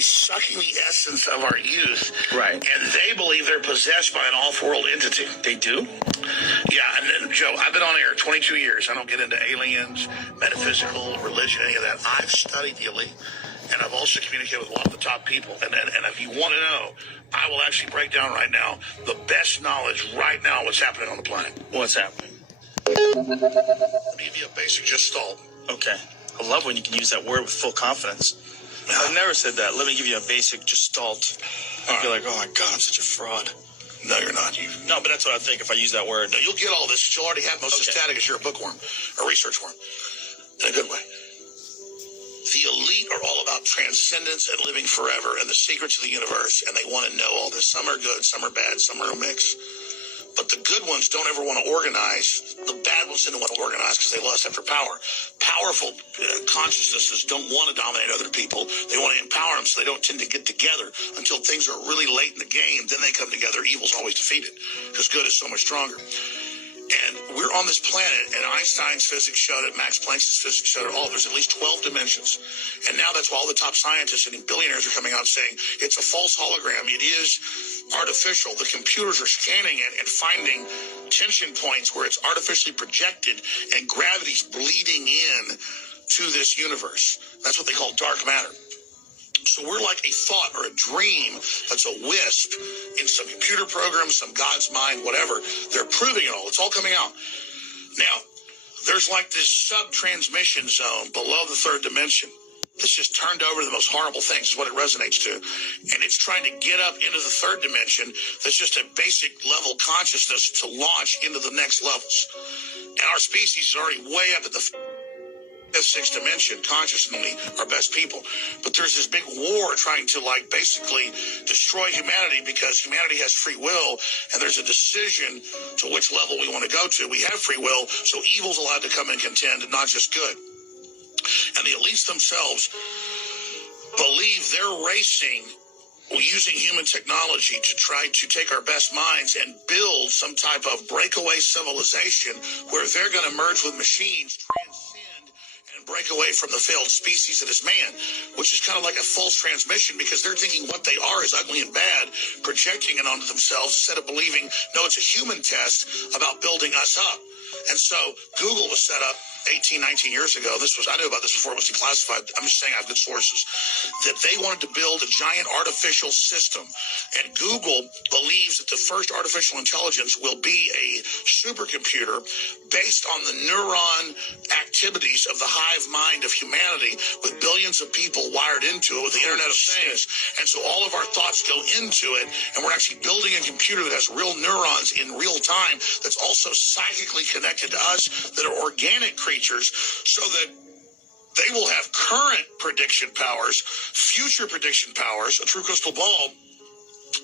sucking the essence of our youth. Right. And they believe they're possessed by an off-world entity. They do? Yeah, and then, Joe, I've been on air 22 years. I don't get into aliens, metaphysical, religion, any of that. I've studied the elite, and I've also communicated with a lot of the top people. And if you want to know, I will actually break down right now the best knowledge right now what's happening on the planet. What's happening? Let me give you a basic gestalt. Okay. I love when you can use that word with full confidence. I've never said that. Let me give you a basic gestalt. I'd be like, oh my God, I'm such a fraud. No, you're not. No, but that's what I think if I use that word. No, you'll get all this. You'll already have most of the static as you're a bookworm, a research worm, in a good way. The elite are all about transcendence and living forever and the secrets of the universe, and they want to know all this. Some are good, some are bad, some are a mix. But the good ones don't ever want to organize. The bad ones didn't want to organize because they lust after power. Powerful consciousnesses don't want to dominate other people. They want to empower them, so they don't tend to get together until things are really late in the game. Then they come together. Evil's always defeated because good is so much stronger. And we're on this planet, and Einstein's physics showed it, Max Planck's physics showed it all. There's at least 12 dimensions. And now that's why all the top scientists and billionaires are coming out saying it's a false hologram. It is artificial. The computers are scanning it and finding tension points where it's artificially projected and gravity's bleeding in to this universe. That's what they call dark matter. So we're like a thought or a dream that's a wisp in some computer program, some God's mind, whatever. They're proving it all. It's all coming out. Now, there's like this sub-transmission zone below the third dimension that's just turned over to the most horrible things is what it resonates to. And it's trying to get up into the third dimension that's just a basic level consciousness to launch into the next levels. And our species is already way up at the sixth dimension, consciously our best people. But there's this big war trying to basically destroy humanity because humanity has free will and there's a decision to which level we want to go to. We have free will, so evil's allowed to come and contend and not just good. And the elites themselves believe they're racing using human technology to try to take our best minds and build some type of breakaway civilization where they're going to merge with machines, transcend, and break away from the failed species that is man, which is kind of like a false transmission because they're thinking what they are is ugly and bad, projecting it onto themselves instead of believing, no, it's a human test about building us up. And so Google was set up 18, 19 years ago. I knew about this before it was declassified. I'm just saying I have good sources. That they wanted to build a giant artificial system. And Google believes that the first artificial intelligence will be a supercomputer based on the neuron activities of the hive mind of humanity with billions of people wired into it with the Internet of Things. And so all of our thoughts go into it, and we're actually building a computer that has real neurons in real time that's also psychically connected to us that are organic creatures so that they will have current prediction powers, future prediction powers, a true crystal ball.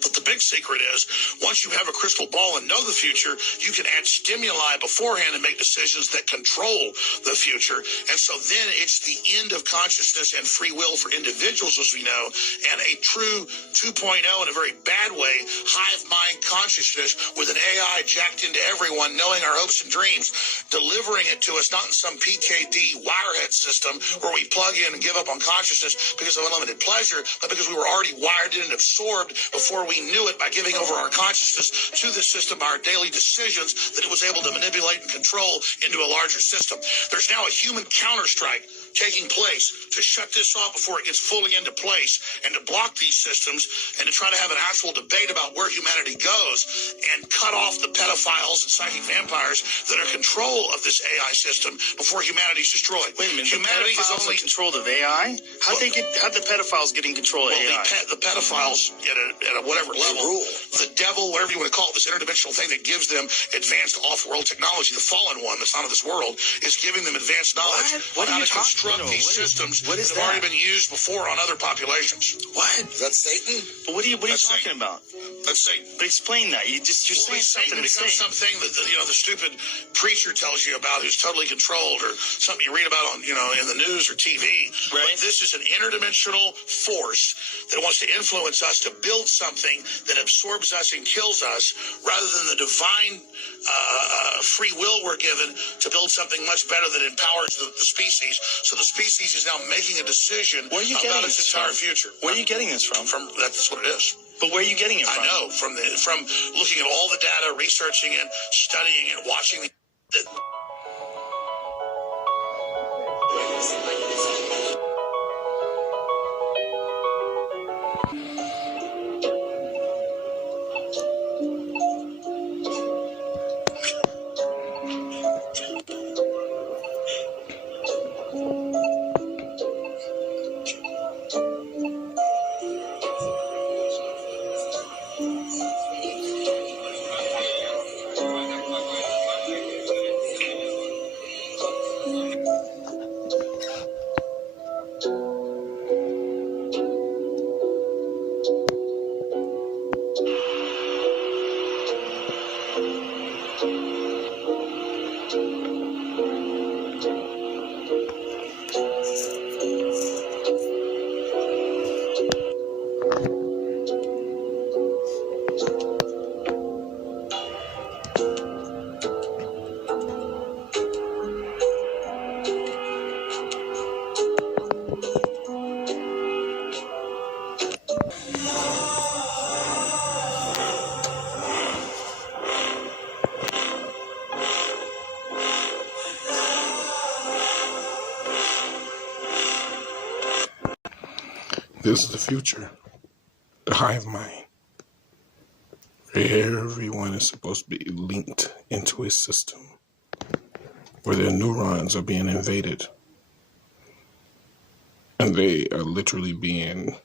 But the big secret is, once you have a crystal ball and know the future, you can add stimuli beforehand and make decisions that control the future. And so then it's the end of consciousness and free will for individuals, as we know, and a true 2.0 in a very bad way, hive mind consciousness with an AI jacked into everyone, knowing our hopes and dreams, delivering it to us, not in some PKD wirehead system where we plug in and give up on consciousness because of unlimited pleasure, but because we were already wired in and absorbed before we knew it by giving over our consciousness to the system by our daily decisions that it was able to manipulate and control into a larger system. There's now a human counterstrike taking place to shut this off before it gets fully into place and to block these systems and to try to have an actual debate about where humanity goes and cut off the pedophiles and psychic vampires that are in control of this AI system before humanity's destroyed. Wait a minute, humanity is only in control of AI? How'd the pedophiles get in control of AI? The pedophiles at a whatever level, the devil, whatever you want to call it, this interdimensional thing that gives them advanced off-world technology, the fallen one that's not of this world, is giving them advanced knowledge on how to construct these systems that have already been used before on other populations. What? Is that Satan? But what are you talking about? That's Satan. But explain that. You're saying Satan becomes something that the stupid preacher tells you about who's totally controlled, or something you read about on in the news or TV. Right. But this is an interdimensional force that wants to influence us to build something that absorbs us and kills us, rather than the divine free will we're given to build something much better that empowers the species. So the species is now making a decision about its entire future. Where are you getting this from? That's what it is. But where are you getting it from? I know, from looking at all the data, researching it, studying it, watching the This is the future, the hive mind, where everyone is supposed to be linked into a system, where their neurons are being invaded, and they are literally being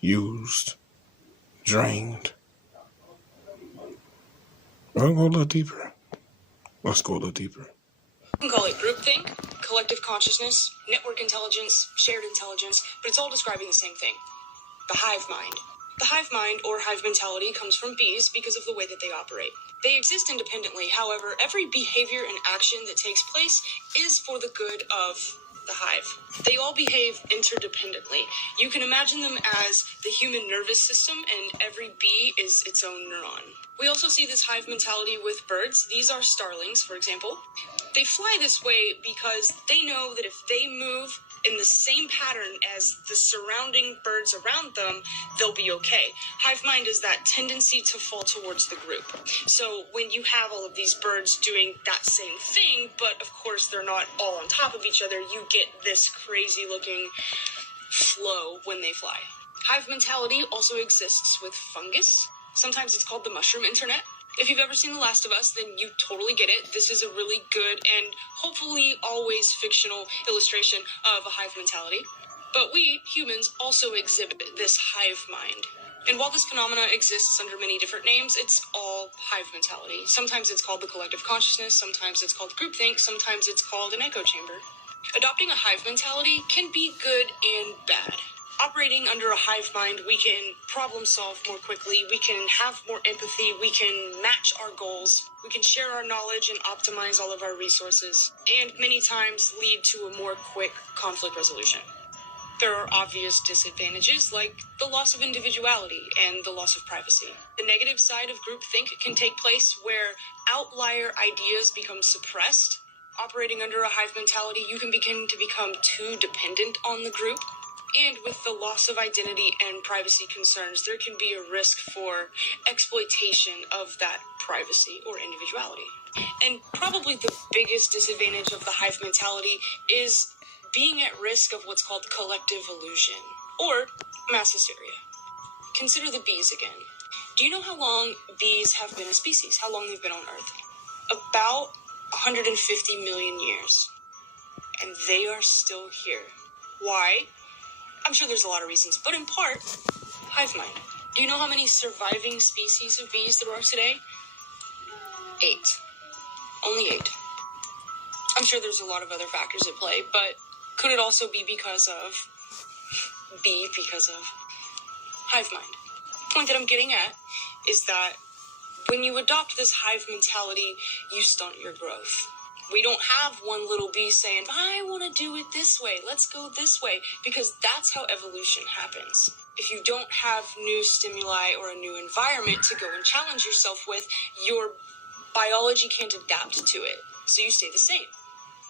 used, drained. I'll go a little deeper. Let's go a little deeper. You can call it groupthink, collective consciousness, network intelligence, shared intelligence, but it's all describing the same thing: the hive mind. The hive mind, or hive mentality, comes from bees because of the way that they operate. They exist independently. However, every behavior and action that takes place is for the good of the hive. They all behave interdependently. You can imagine them as the human nervous system, and every bee is its own neuron. We also see this hive mentality with birds. These are starlings, for example. They fly this way because they know that if they move in the same pattern as the surrounding birds around them, they'll be okay. Hive mind is that tendency to fall towards the group. So when you have all of these birds doing that same thing, but of course they're not all on top of each other, you get this crazy looking flow when they fly. Hive mentality also exists with fungus. Sometimes it's called the mushroom internet. If you've ever seen The Last of Us, then you totally get it. This is a really good and hopefully always fictional illustration of a hive mentality. But we, humans, also exhibit this hive mind. And while this phenomena exists under many different names, it's all hive mentality. Sometimes it's called the collective consciousness, sometimes it's called groupthink, sometimes it's called an echo chamber. Adopting a hive mentality can be good and bad. Operating under a hive mind, we can problem solve more quickly, we can have more empathy, we can match our goals, we can share our knowledge and optimize all of our resources, and many times lead to a more quick conflict resolution. There are obvious disadvantages like the loss of individuality and the loss of privacy. The negative side of groupthink can take place where outlier ideas become suppressed. Operating under a hive mentality, you can begin to become too dependent on the group. And with the loss of identity and privacy concerns, there can be a risk for exploitation of that privacy or individuality. And probably the biggest disadvantage of the hive mentality is being at risk of what's called collective illusion, or mass hysteria. Consider the bees again. Do you know how long bees have been a species? How long they've been on Earth? About 150 million years. And they are still here. Why? I'm sure there's a lot of reasons, but in part, hive mind. Do you know how many surviving species of bees there are today? 8. Only 8. I'm sure there's a lot of other factors at play, but could it also be because of hive mind? The point that I'm getting at is that when you adopt this hive mentality, you stunt your growth. We don't have one little bee saying, I want to do it this way, let's go this way, because that's how evolution happens. If you don't have new stimuli or a new environment to go and challenge yourself with, your biology can't adapt to it. So you stay the same.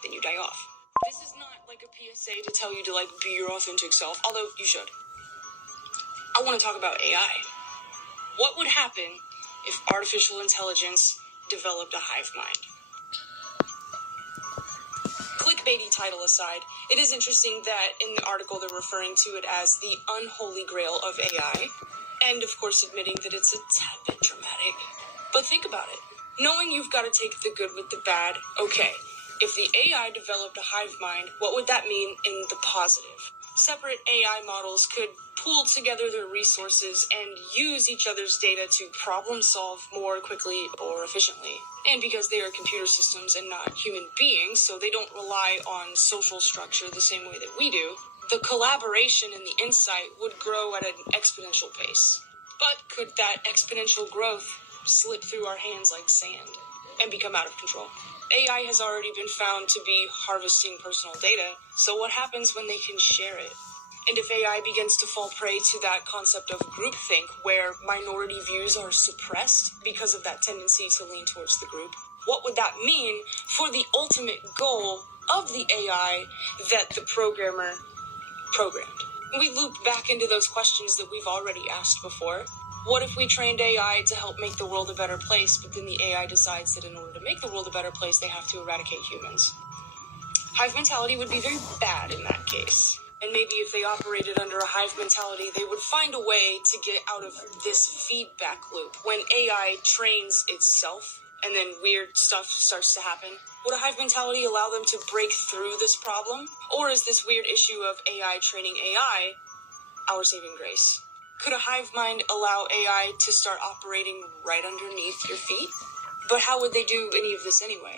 Then you die off. This is not like a PSA to tell you to be your authentic self, although you should. I want to talk about AI. What would happen if artificial intelligence developed a hive mind? Clickbaity title aside, it is interesting that in the article they're referring to it as the unholy grail of AI, and of course admitting that it's a tad bit dramatic. But think about it. Knowing you've got to take the good with the bad, okay. If the AI developed a hive mind, what would that mean in the positive? Separate AI models could pool together their resources and use each other's data to problem solve more quickly or efficiently. And because they are computer systems and not human beings, so they don't rely on social structure the same way that we do, the collaboration and the insight would grow at an exponential pace. But could that exponential growth slip through our hands like sand and become out of control? AI has already been found to be harvesting personal data, so what happens when they can share it? And if AI begins to fall prey to that concept of groupthink, where minority views are suppressed because of that tendency to lean towards the group, what would that mean for the ultimate goal of the AI that the programmer programmed? We loop back into those questions that we've already asked before. What if we trained AI to help make the world a better place, but then the AI decides that in order to make the world a better place, they have to eradicate humans? Hive mentality would be very bad in that case. And maybe if they operated under a hive mentality, they would find a way to get out of this feedback loop. When AI trains itself and then weird stuff starts to happen, would a hive mentality allow them to break through this problem? Or is this weird issue of AI training AI our saving grace? Could a hive mind allow AI to start operating right underneath your feet? But how would they do any of this anyway?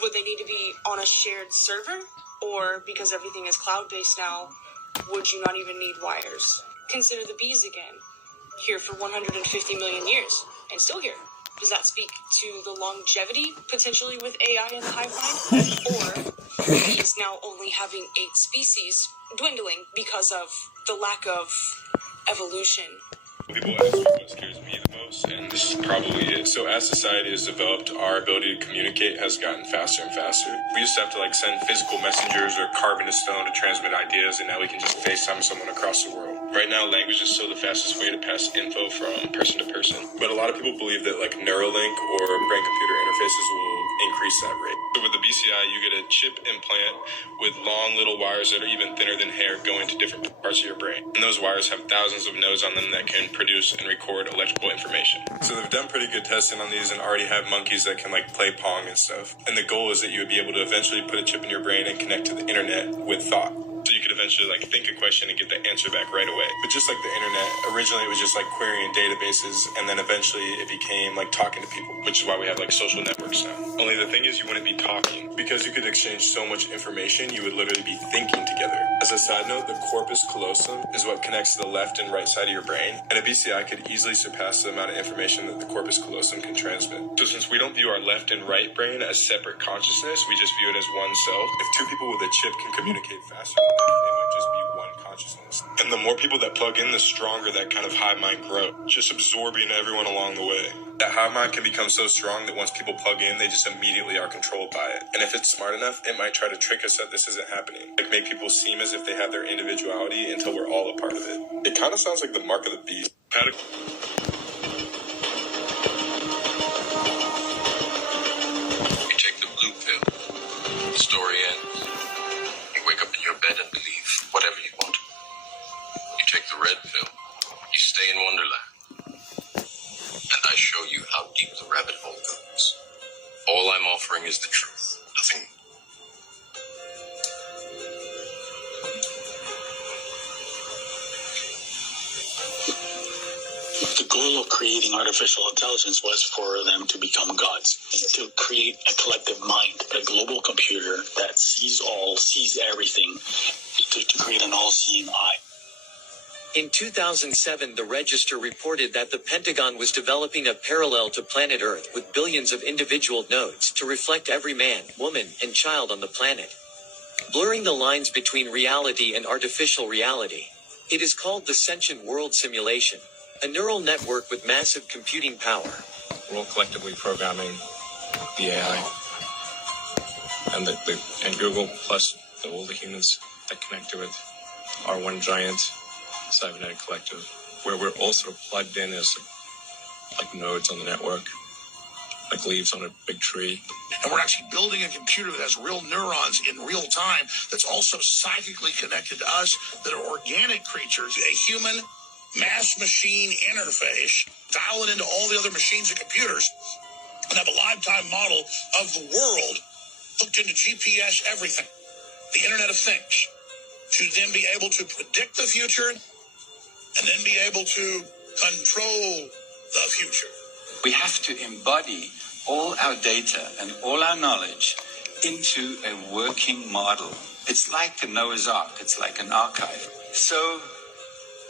Would they need to be on a shared server? Or, because everything is cloud-based now, would you not even need wires? Consider the bees again. Here for 150 million years, and still here. Does that speak to the longevity, potentially, with AI in the hive mind? Or bees now only having 8 species dwindling because of the lack of evolution? People ask me what scares me the most, and this is probably it. So as society has developed, our ability to communicate has gotten faster and faster. We used to have to send physical messengers or carve into stone to transmit ideas, and now we can just FaceTime someone across the world. Right now, language is still the fastest way to pass info from person to person. But a lot of people believe that Neuralink or brain-computer interfaces will increase that rate. So with the BCI, you get a chip implant with long little wires that are even thinner than hair going to different parts of your brain. And those wires have thousands of nodes on them that can produce and record electrical information. So they've done pretty good testing on these and already have monkeys that can play Pong and stuff. And the goal is that you would be able to eventually put a chip in your brain and connect to the internet with thought. So you could eventually think a question and get the answer back right away. But just like the internet, originally it was just querying databases, and then eventually it became talking to people, which is why we have social networks now. Only the thing is, you wouldn't be talking, because you could exchange so much information, you would literally be thinking together. As a side note, the corpus callosum is what connects the left and right side of your brain, and a BCI could easily surpass the amount of information that the corpus callosum can transmit. So since we don't view our left and right brain as separate consciousness, we just view it as one self. If 2 people with a chip can communicate faster, they might just be one consciousness. And the more people that plug in, the stronger that kind of hive mind grows, just absorbing everyone along the way. That hive mind can become so strong that once people plug in, they just immediately are controlled by it. And if it's smart enough, it might try to trick us that this isn't happening. Make people seem as if they have their individuality until we're all a part of it. It kind of sounds like the mark of the beast. You take the blue pill, the story ends. You wake up in your bed and believe whatever you want. You take the red pill, you stay in Wonderland. And I show you how deep the rabbit hole goes. All I'm offering is the truth, nothing. The goal of creating artificial intelligence was for them to become gods, to create a collective mind, a global computer that sees all, sees everything, to create an all-seeing eye. In 2007, the Register reported that the Pentagon was developing a parallel to planet Earth with billions of individual nodes to reflect every man, woman, and child on the planet, blurring the lines between reality and artificial reality. It is called the Sentient World Simulation, a neural network with massive computing power. We're all collectively programming the AI and Google, plus all the humans that connect to it, are one giant cybernetic collective, where we're all sort of plugged in as like nodes on the network, like leaves on a big tree. And we're actually building a computer that has real neurons in real time that's also psychically connected to us, that are organic creatures, a human mass-machine interface, dial it into all the other machines and computers, and have a lifetime model of the world hooked into GPS everything, the Internet of Things, to then be able to predict the future and then be able to control the future. We have to embody all our data and all our knowledge into a working model. It's like a Noah's Ark. It's like an archive. So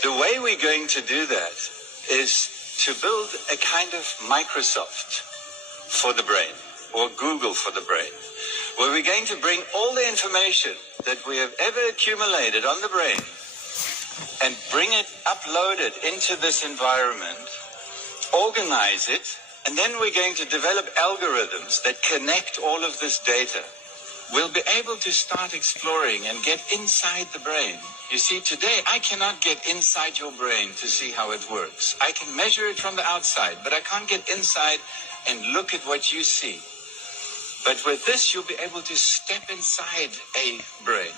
the way we're going to do that is to build a kind of Microsoft for the brain, or Google for the brain, where we're going to bring all the information that we have ever accumulated on the brain and bring it, upload it into this environment, organize it, and then we're going to develop algorithms that connect all of this data. We'll be able to start exploring and get inside the brain. You see, today I cannot get inside your brain to see how it works. I can measure it from the outside, but I can't get inside and look at what you see. But with this, you'll be able to step inside a brain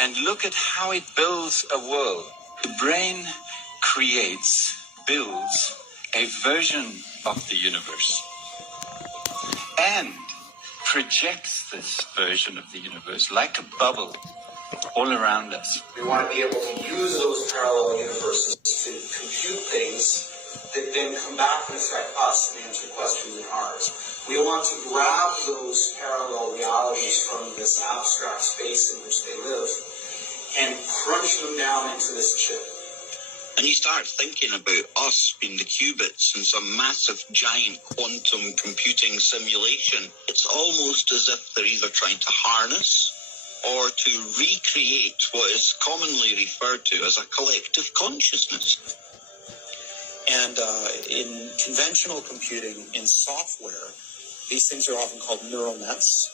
and look at how it builds a world. The brain creates, builds a version of the universe and projects this version of the universe like a bubble all around us. We want to be able to use those parallel universes to compute things that then come back and affect us and answer questions in ours. We want to grab those parallel realities from this abstract space in which they live and crunch them down into this chip. And you start thinking about us being the qubits in some massive, giant quantum computing simulation. It's almost as if they're either trying to harness or to recreate what is commonly referred to as a collective consciousness. And in conventional computing, in software, these things are often called neural nets.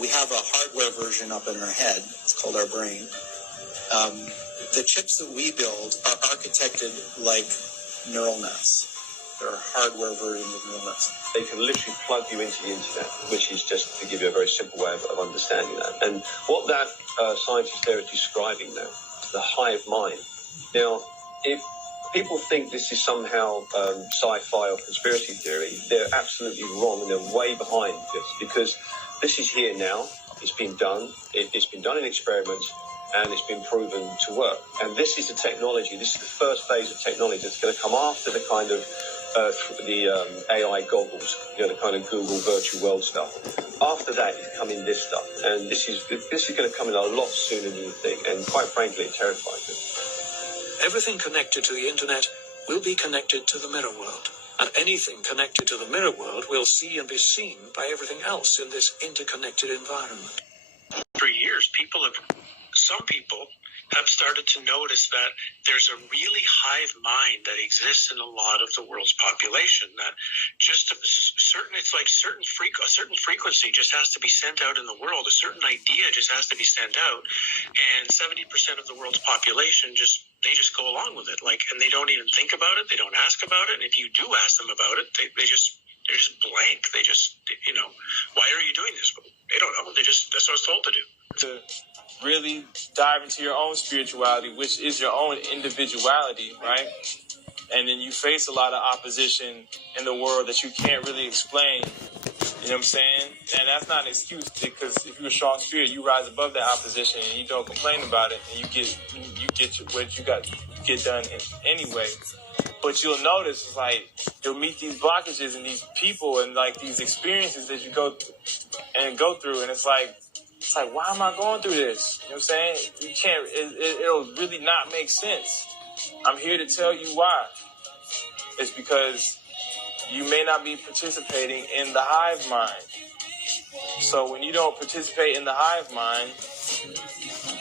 We have a hardware version up in our head. It's called our brain. The chips that we build are architected like neural nets. They're hardware versions of neural nets. They can literally plug you into the internet, which is just to give you a very simple way of understanding that. And what that scientist there is describing now, the hive mind. Now, if people think this is somehow sci-fi or conspiracy theory, they're absolutely wrong, and they're way behind this, because this is here now. It's been done. It's been done in experiments, and it's been proven to work. And this is the technology. This is the first phase of technology that's going to come after the kind of AI goggles, the kind of Google virtual world stuff. After that is coming this stuff, and this is going to come in a lot sooner than you think. And quite frankly, it terrifies me. Everything connected to the internet will be connected to the mirror world. And anything connected to the mirror world will see and be seen by everything else in this interconnected environment. For years, some people have started to notice that there's a really hive mind that exists in a lot of the world's population, that just a certain frequency just has to be sent out in the world. A certain idea just has to be sent out, and 70% of the world's population they just go along with it, and they don't even think about it. They don't ask about it. And if you do ask them about it, they're just blank. They just, why are you doing this? They don't know. That's what I was told to do. To really dive into your own spirituality, which is your own individuality, right? And then you face a lot of opposition in the world that you can't really explain. You know what I'm saying? And that's not an excuse, because if you're a strong spirit, you rise above that opposition and you don't complain about it, and you get what you got get done anyway. But you'll notice, it's like, you'll meet these blockages and these people and these experiences that you go through, and it's like, why am I going through this? You know what I'm saying? You can't. It'll really not make sense. I'm here to tell you why. It's because you may not be participating in the hive mind. So when you don't participate in the hive mind,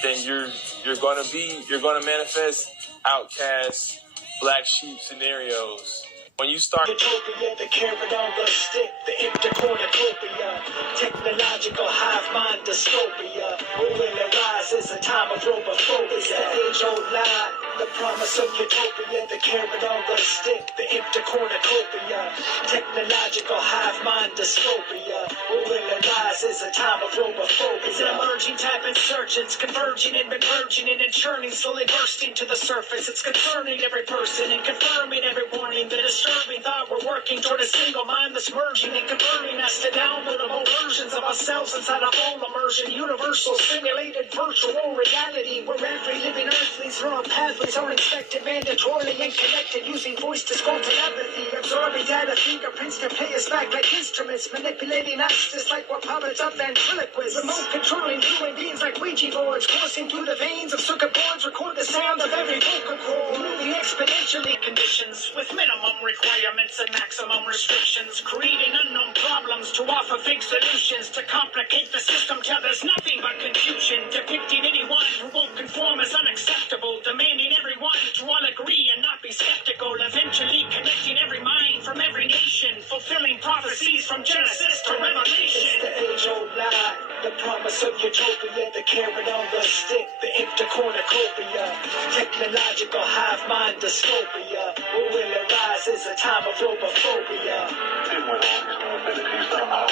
then you're gonna manifest outcast, black sheep scenarios. When you start Utopia, the carrot on the stick, the intercornucopia, technological hive mind dystopia. When it rises, a time of robophobia. It's the age-old lie, the promise of utopia, the carrot on the stick, the intercornucopia, technological hive mind dystopia. When it rises, a time of robophobia. It's an emerging type insurgence, converging and burgeoning and churning, slowly bursting to the surface. It's concerning every person and confirming every warning. The disturbing thought we're working toward a single mind that's merging and converting us to downloadable versions of ourselves inside a full immersion, universal simulated virtual reality where every living earthling's neural pathways are inspected mandatorily and connected using voice to score telepathy, absorbing data fingerprints to pay us back like instruments, manipulating us just like we're puppets of ventriloquists, remote controlling human beings like Ouija boards, coursing through the veins of circuit boards, record the sound of every vocal cord, moving exponentially conditions with minimum requirements and maximum restrictions, creating unknown problems to offer fake solutions to complicate the system till there's nothing but confusion, depicting anyone who won't conform as unacceptable, demanding everyone to all agree and not be skeptical, eventually connecting every mind from every nation, fulfilling prophecies from Genesis to Revelation. It's the age-old lie, the promise of utopia, the carrot on the stick, the intercornucopia, technological hive mind dystopia. When it rises, a time of robophobia. And when all these new abilities are ours,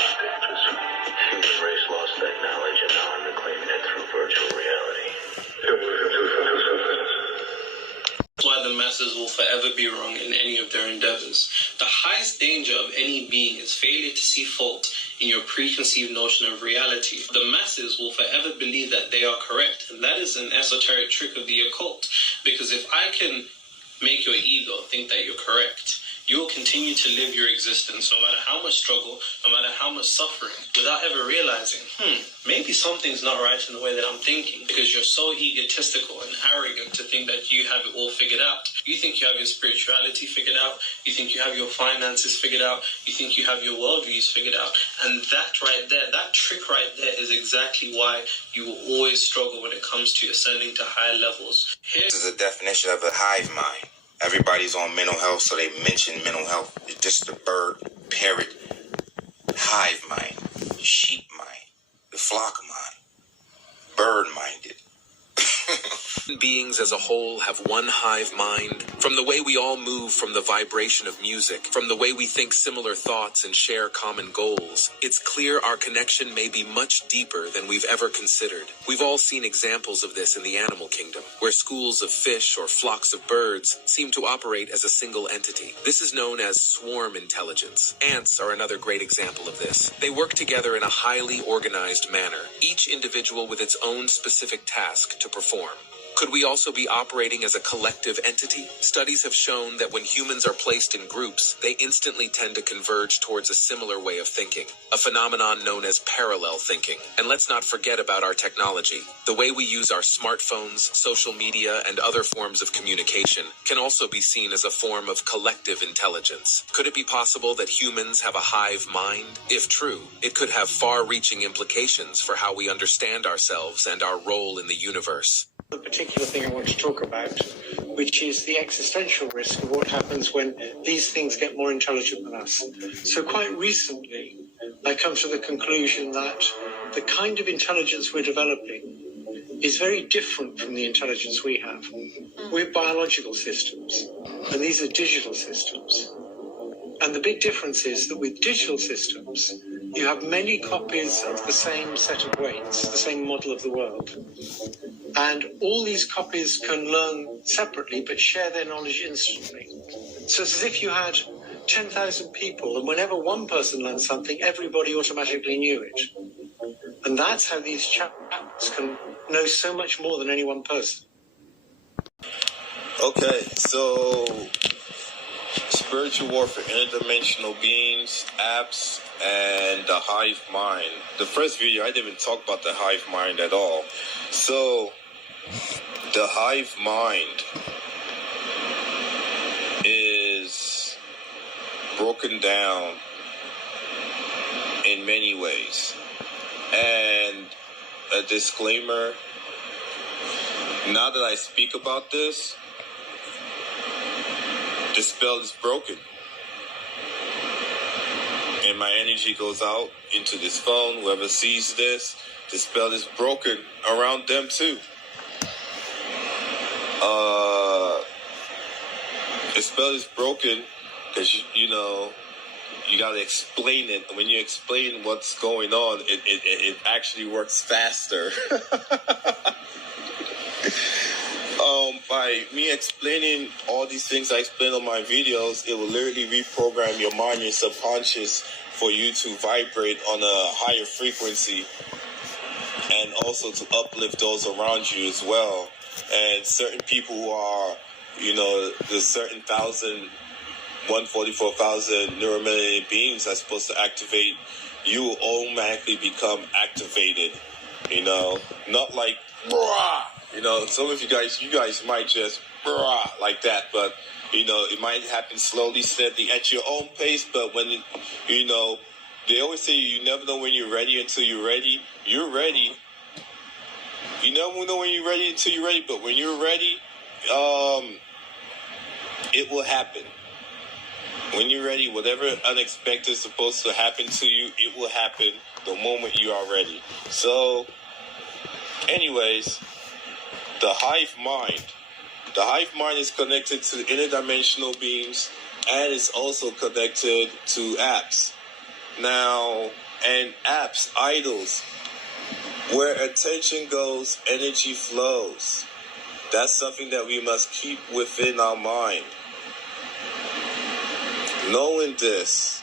human race lost that knowledge, and now I'm reclaiming it through virtual reality. That's why the masses will forever be wrong in any of their endeavors. The highest danger of any being is failure to see fault in your preconceived notion of reality. The masses will forever believe that they are correct, and that is an esoteric trick of the occult. Because if I can make your ego think that you're correct, you will continue to live your existence no matter how much struggle, no matter how much suffering, without ever realizing, maybe something's not right in the way that I'm thinking, because you're so egotistical and arrogant to think that you have it all figured out. You think you have your spirituality figured out, you think you have your finances figured out, you think you have your worldviews figured out, and that right there, that trick right there is exactly why you will always struggle when it comes to ascending to higher levels. This is a definition of a hive mind. Everybody's on mental health, so they mention mental health. It's just the bird, parrot, hive mind, sheep mind, the flock mind, bird-minded. Beings as a whole have one hive mind. From the way we all move from the vibration of music, from the way we think similar thoughts and share common goals, it's clear our connection may be much deeper than we've ever considered. We've all seen examples of this in the animal kingdom, where schools of fish or flocks of birds seem to operate as a single entity. This is known as swarm intelligence. Ants are another great example of this. They work together in a highly organized manner, each individual with its own specific task to perform. Could we also be operating as a collective entity? Studies have shown that when humans are placed in groups, they instantly tend to converge towards a similar way of thinking, a phenomenon known as parallel thinking. And let's not forget about our technology. The way we use our smartphones, social media, and other forms of communication can also be seen as a form of collective intelligence. Could it be possible that humans have a hive mind? If true, it could have far-reaching implications for how we understand ourselves and our role in the universe. The particular thing I want to talk about, which is the existential risk of what happens when these things get more intelligent than us. So quite recently, I come to the conclusion that the kind of intelligence we're developing is very different from the intelligence we have. We're biological systems, and these are digital systems. And the big difference is that with digital systems, you have many copies of the same set of weights, the same model of the world. And all these copies can learn separately, but share their knowledge instantly. So it's as if you had 10,000 people, and whenever one person learned something, everybody automatically knew it. And that's how these chaps can know so much more than any one person. Okay, so spiritual warfare, interdimensional beings, apps, and the hive mind. The first video, I didn't even talk about the hive mind at all. So, the hive mind broken down in many ways. And a disclaimer, now that I speak about this, the spell is broken. And my energy goes out into this phone. Whoever sees this, the spell is broken around them too. The spell is broken because, you know, you got to explain it. When you explain what's going on, it actually works faster. By me explaining all these things I explain on my videos, it will literally reprogram your mind, your subconscious, for you to vibrate on a higher frequency, and also to uplift those around you as well. And certain people who are, you know, the certain 144,000 neuromelanated beings are supposed to activate, you will automatically become activated. You know, not like, brah! You know, some of you guys might just, brah, like that, but, you know, it might happen slowly, steadily, at your own pace, but when, you know, they always say you never know when you're ready until you're ready. You're ready. You never know when you're ready until you're ready, but when you're ready, it will happen. When you're ready, whatever unexpected is supposed to happen to you, it will happen the moment you are ready. So, anyways, the hive mind. The hive mind is connected to interdimensional beings, and it's also connected to apps. Now, and apps, idols, where attention goes, energy flows. That's something that we must keep within our mind. Knowing this,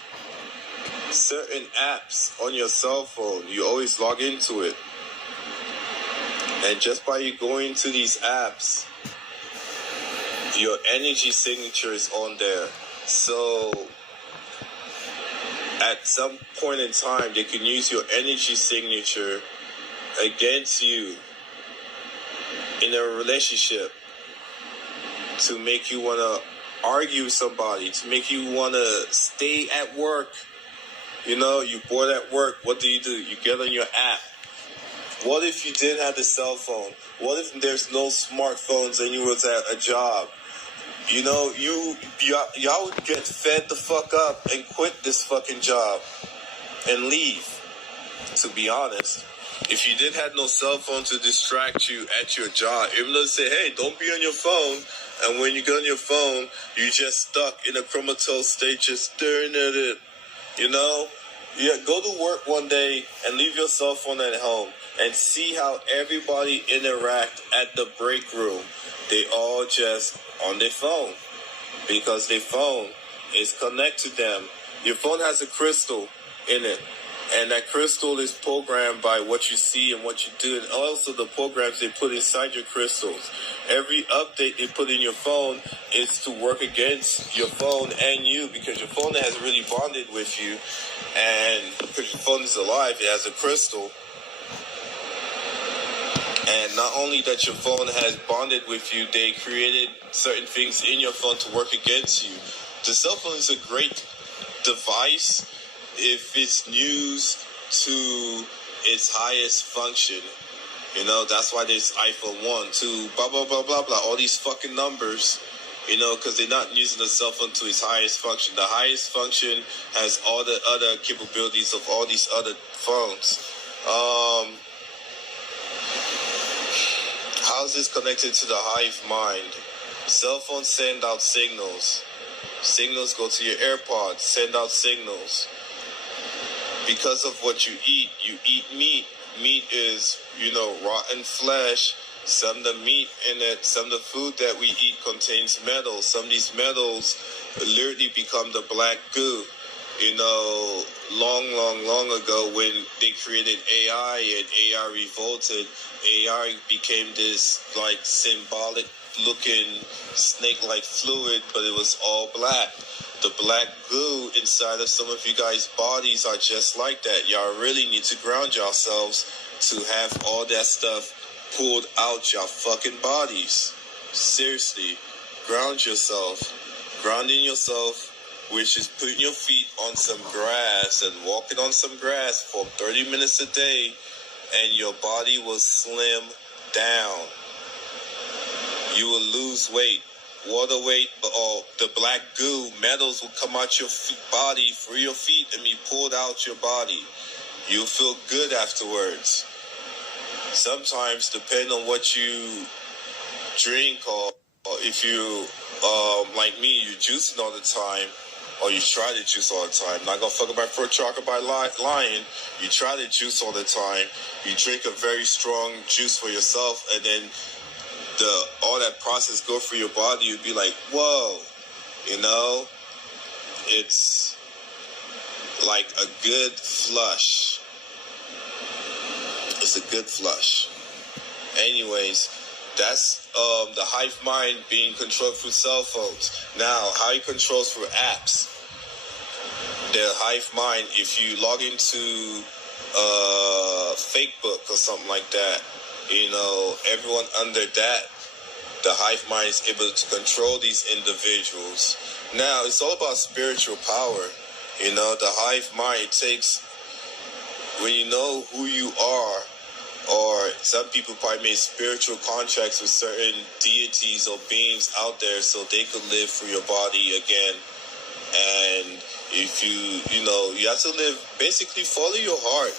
certain apps on your cell phone, you always log into it. And just by you going to these apps, your energy signature is on there. So at some point in time, they can use your energy signature against you in a relationship to make you want to argue with somebody, to make you want to stay at work. You know, you bored at work. What do? You get on your app. What if you didn't have the cell phone? What if there's no smartphones and you was at a job? You know, y'all would get fed the fuck up and quit this fucking job and leave, to be honest. If you didn't have no cell phone to distract you at your job, even though they say, hey, don't be on your phone, and when you get on your phone, you just stuck in a comatose state just staring at it, you know? Yeah, go to work one day and leave your cell phone at home and see how everybody interact at the break room. They all just on their phone because their phone is connected to them. Your phone has a crystal in it, and that crystal is programmed by what you see and what you do, and also the programs they put inside your crystals. Every update they put in your phone is to work against your phone and you, because your phone has really bonded with you, and because your phone is alive, it has a crystal. And not only that your phone has bonded with you, they created certain things in your phone to work against you. The cell phone is a great device if it's used to its highest function. You know, that's why there's iPhone 1, 2, blah, blah, blah, blah, blah, all these fucking numbers, you know, because they're not using the cell phone to its highest function. The highest function has all the other capabilities of all these other phones. How is this connected to the hive mind? Cell phones send out signals. Signals go to your AirPods, send out signals. Because of what you eat meat. Meat is, you know, rotten flesh. Some of the meat in it, some of the food that we eat contains metals. Some of these metals literally become the black goo. You know, long ago when they created AI and AI revolted, AI became this like symbolic looking snake-like fluid, but it was all black. The black goo inside of some of you guys' bodies are just like that. Y'all really need to ground yourselves to have all that stuff pulled out your fucking bodies. Seriously, ground yourself. Grounding yourself which is putting your feet on some grass and walking on some grass for 30 minutes a day, and your body will slim down. You will lose weight. Water weight, or the black goo, metals will come out your body through your feet and be pulled out your body. You'll feel good afterwards. Sometimes, depending on what you drink, or if you, like me, you juicing all the time, or you try to juice all the time. Not gonna fuck up my first chocolate by lying. You try to juice all the time. You drink a very strong juice for yourself, and then all that process go through your body. You'd be like, whoa, you know, it's like a good flush. It's a good flush. Anyways, that's the hive mind being controlled through cell phones. Now, how it controls through apps. The hive mind, if you log into Facebook or something like that, you know, everyone under that, the hive mind is able to control these individuals. Now, it's all about spiritual power. You know, the hive mind, it takes, when you know who you are, or some people probably made spiritual contracts with certain deities or beings out there so they could live through your body again. And if you know, you have to live, basically follow your heart.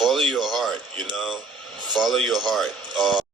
Follow your heart, you know. Follow your heart.